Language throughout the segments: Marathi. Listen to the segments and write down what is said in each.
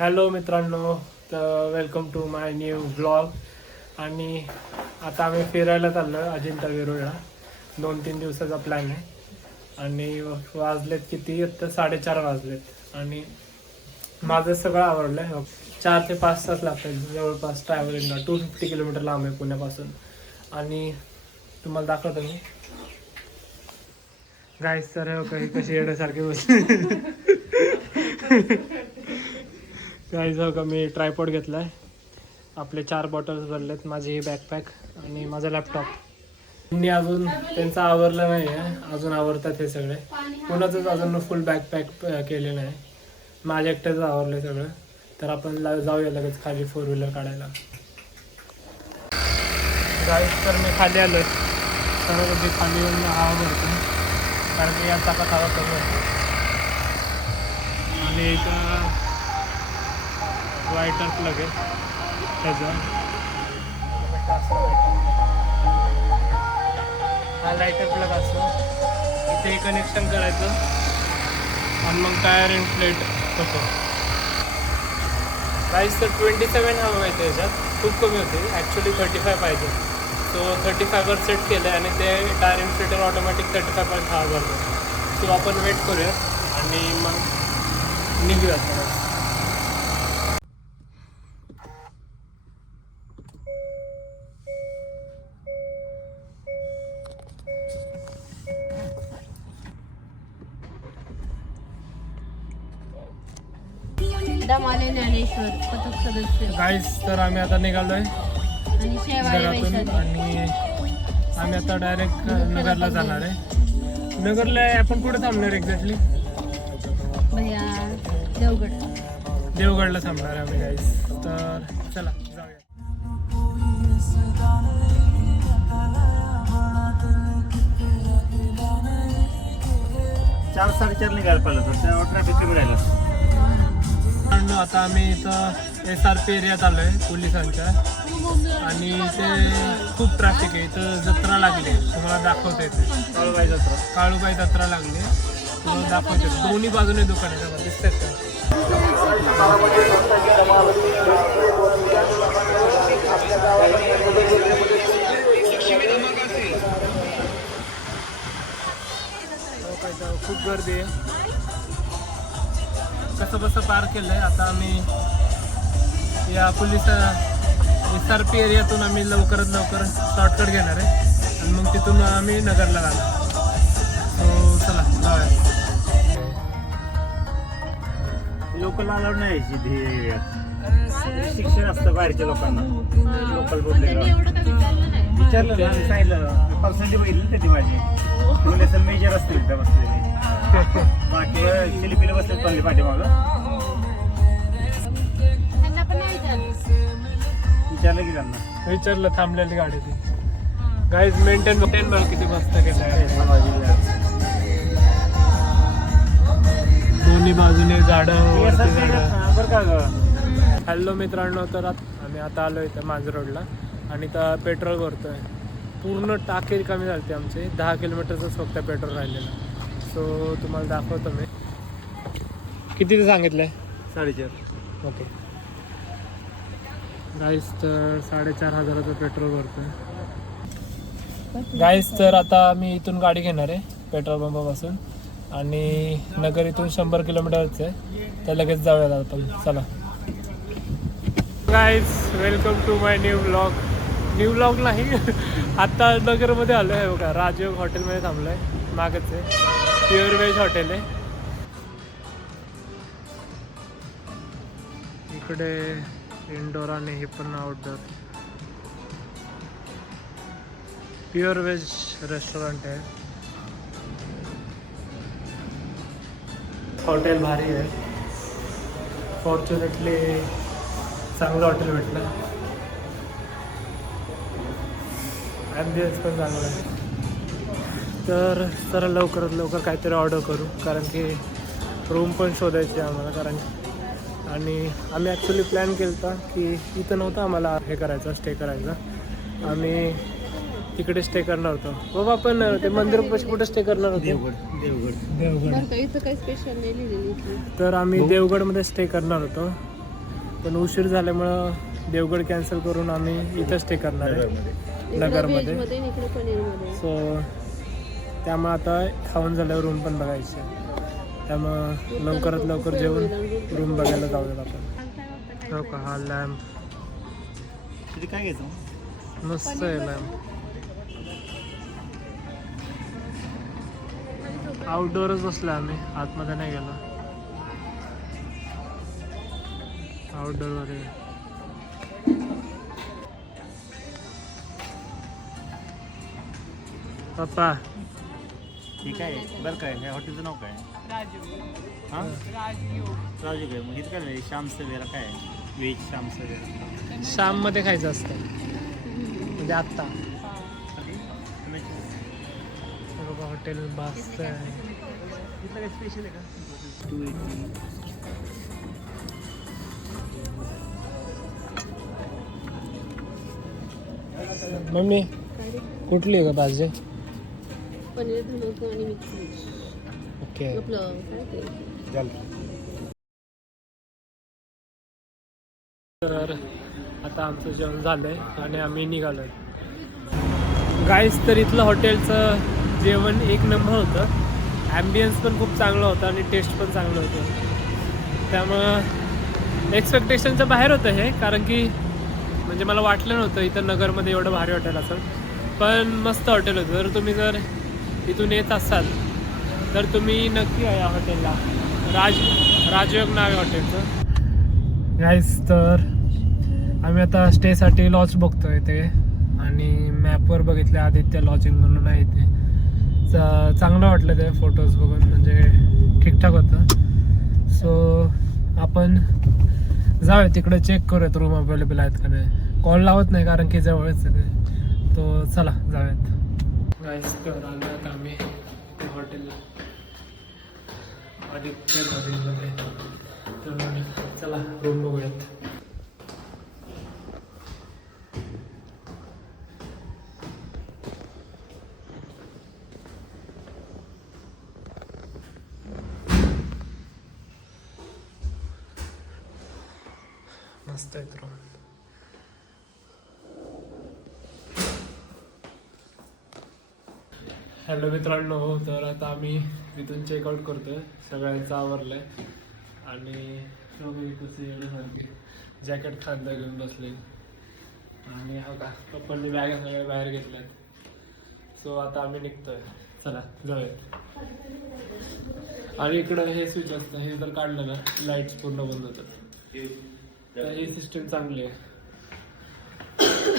हॅलो मित्रांनो, तर welcome to my new blog. आणि आता आम्ही फिरायला चाललो आहे अजिंठा वेरूळला. 2-3 दिवसाचा प्लॅन आहे. आणि वाजलेत किती, आता 4:30 वाजलेत. आणि माझं सगळं आवडलं आहे. 4 ते 5 तास लागतात जवळपास ट्रॅव्हलिंगला. 250 किलोमीटर लांब आहे पुण्यापासून. आणि तुम्हाला दाखवतो मी गाईस. तर हे काही कशी येण्यासारखे बसले. गाईज हो का, मी ट्रायपॉड घेतला आहे. आपले 4 बॉटल्स भरलेत, माझी ही बॅकपॅक आणि माझा लॅपटॉप. मी अजून त्यांचं आवरलं नाही आहे, अजून आवरतात हे सगळे. कोणाचंच अजून फुल बॅकपॅक केलेलं आहे, माझ्या एकट्याच आवरलं सगळं. तर आपण जाऊया लगेच खाली 4 व्हीलर काढायला. गाईज तर मी खाली आलो आहे. तर मी खाली येऊन हवा भरतो, कारण की या चाकात हवा कमी होतो. आणि इथं वायटर प्लग आहे त्याचा. हा लायटर प्लग असतो, इथे कनेक्शन करायचं आणि मग टायर इन्फ्लेट होतो. प्राईस तर 27 हवं आहे त्याच्यात, खूप कमी होते. ॲक्च्युली 35 पाहिजे. सो 35वर सेट केलं आहे आणि ते टायर इन्फ्लेटर ऑटोमॅटिक 35.6 भरतो. सो आपण वेट करूया आणि मग निघूयात. दमाले ज्ञानेश्वर पथक सदस्य गाईस तर आम्ही आता निघालो आहे आणि शेवाळे घरातून. वैशाली. आणि आम्ही आता डायरेक्ट नगरला जाणार आहे. नगरला आपण कुठे थांबणार एक्झॅक्टली? भैया देवगड. देवगडला थांबणार आहे आम्ही गाईस. तर चला जाऊया. 4-4:30 निघायला पाहिलं तर त्यावर ट्रॅफिक कमी राहिलं. आता आम्ही इथं SRP एरियात आलो आहे पोलिसांच्या. आणि ते खूप ट्रॅफिक आहे. इथं जत्रा लागली, तुम्हाला दाखवता येते. काळूबाई जत्रा लागली, तुम्हाला दाखवते. दोन्ही बाजूने दुकान आहे, त्याला दिसतात का? खूप गर्दी आहे. कसं पार्क केलं आहे. आता आम्ही या SRP एरियातून आम्ही लवकरात लवकर शॉर्टकट घेणार आहे आणि मग तिथून आम्ही नगरला जाणार. सो चला जाऊया. लोकल अलाउड नाही तिथे, शिक्षण असतं बाहेरच्या लोकांना. लोकल बोलले विचारलं ना, सांगितलं पर्सेंटेज बघितली त्याची माझी मेजर असतील त्या बसलेले. पाठीवर शिलिपीला बसले पडले पाठीमागं. विचारलं की त्यांना, विचारलं थांबलेली गाडी ती. गाईज मेंटेन बघ किती मस्त केलं आहे. दोन्ही बाजूने झाडं बरं का गं. हॅलो मित्रांनो, तर आम्ही आता आलो इथं मांजर रोडला आणि तर पेट्रोल भरतोय. पूर्ण टाकी कमी झाली आमचे. 10 किलोमीटरचंच फक्त पेट्रोल राहिलेलं. सो तुम्हाला दाखवतो मी. किती ते सांगितलं आहे? 4.5. ओके गाईस, तर 4,500चं पेट्रोल भरतोय. गाईस तर आता मी इथून गाडी घेणार आहे पेट्रोल पंपापासून. आणि नगर इथून 100 किलोमीटरच आहे, तर लगेच जाऊयात आपण. चला guys, welcome to my new blog नाही. आत्ता नगरमध्ये आलो आहे बघा. राजयोग हॉटेलमध्ये थांबलो आहे, मागच आहे. प्युअर व्हेज हॉटेल आहे. इकडे इनडोर आणि हे पण आउटडोर. प्युअर व्हेज रेस्टॉरंट आहे. हॉटेल भारी आहे. फॉर्च्युनेटली चांगलं हॉटेल भेटलं. ॲम्बियन्स पण चांगला आहे. तर जरा लवकरात लवकर काहीतरी ऑर्डर करू, कारण की रूम पण शोधायची आम्हाला. कारण आणि आम्ही ॲक्च्युली प्लॅन केला होता की इथं नव्हतं आम्हाला हे करायचं, स्टे करायचं. आम्ही तिकडे स्टे करणार होतो. बाबा आपण ते मंदिरापाशी कुठे स्टे करणार होतो? देवगड. इथं काही स्पेशल नाही लिहिलेली. तर आम्ही देवगडमध्ये स्टे करणार होतो. पण उशीर झाल्यामुळं देवगड कॅन्सल करून आम्ही इथं स्टे करणार आहे नगरमध्ये. इकडे पनीरमध्ये. सो त्यामुळे आता खाऊन झाल्यावर रूम पण बघायची आहे. त्यामुळं लवकरात लवकर जेवून रूम बघायला जाऊयात आपण. हो का, हा लॅम्प तिथे काय घ्यायचं? मस्त आहे लॅम्प. आउटडोअरच बसलो आम्ही, आतमध्ये नाही गेलो. आउटडोअर आहे. पप्पा हे काय बरं काय ह्या हॉटेलचं नाव काय? हां राजू काय? मग इथं काय नाही श्याम सवेरा काय व्हेज श्याम सवेरा शाम मध्ये खायचं असतं म्हणजे आत्ता. बघा हॉटेल मस्त आहे. इथं काय स्पेशल आहे का? 280. मम्मी कुठली आहे का भाजी? पनीर धुणं आणि मिक्स व्हेज. ओके. आपलं काय ते तर आता आमचं जेवण झालंय आणि आम्ही निघालोय. गाईस, तर इथलं हॉटेलचं जेवण एक नंबर होतं. ॲम्बियन्स पण खूप चांगलं होतं आणि टेस्ट पण चांगलं होतं. त्यामुळं एक्सपेक्टेशनच्या बाहेर होतं हे, कारण की म्हणजे मला वाटलं नव्हतं इथं नगरमध्ये एवढं भारी हॉटेल असेल. पण मस्त हॉटेल होतं. जर इथून येत असाल तर तुम्ही नक्की या या हॉटेलला. राजयोग नाव आहे हॉटेलचं. गाईस, तर आम्ही आता स्टेसाठी लॉज बघतो इथे आणि मॅपवर बघितले आदित्य लॉजिंग म्हणून आहे इथे. चांगलं वाटलं ते फोटोज बघून, म्हणजे ठीकठाक होतं. सो आपण जाऊया तिकडे, चेक करूयात रूम अवेलेबल आहेत का नाही. कॉल लावत नाही कारण की जवळच आहे ते. तो चला जाऊयात. गाईस, तर आलो आम्ही हॉटेलला, आदित्य लॉजिंगमध्ये. तर चला रूम बघूयात. मस्त आहेत रूम. हॅलो मित्रांनो, तर आता आम्ही इथून चेकआउट करतोय. सगळ्यांचं आवरलंय आणि जॅकेट खांदा घेऊन बसले आणि हा का पप्पांनी बॅगा सगळ्या बाहेर घेतल्यात. सो आता आम्ही निघतोय. चला जाऊयात. आणि इकडं हे स्विच असतं, हे जर काढलं ना लाईट्स पूर्ण बंद होतात. तर ही सिस्टम चांगली आहे.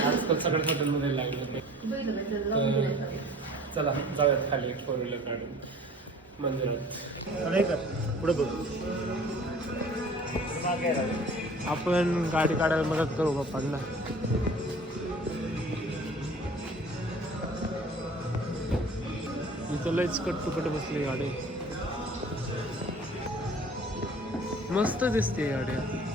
आजकाल सगळ्याच हॉटेलमध्ये लागलं. चला जाऊयात खाली 4 व्हीलर काढून मंदिरात. पुढे बघ. आपण गाडी काढायला मदत करू पप्पांना. इथं लयच कट बसली गाडी. मस्त दिसते गाडी.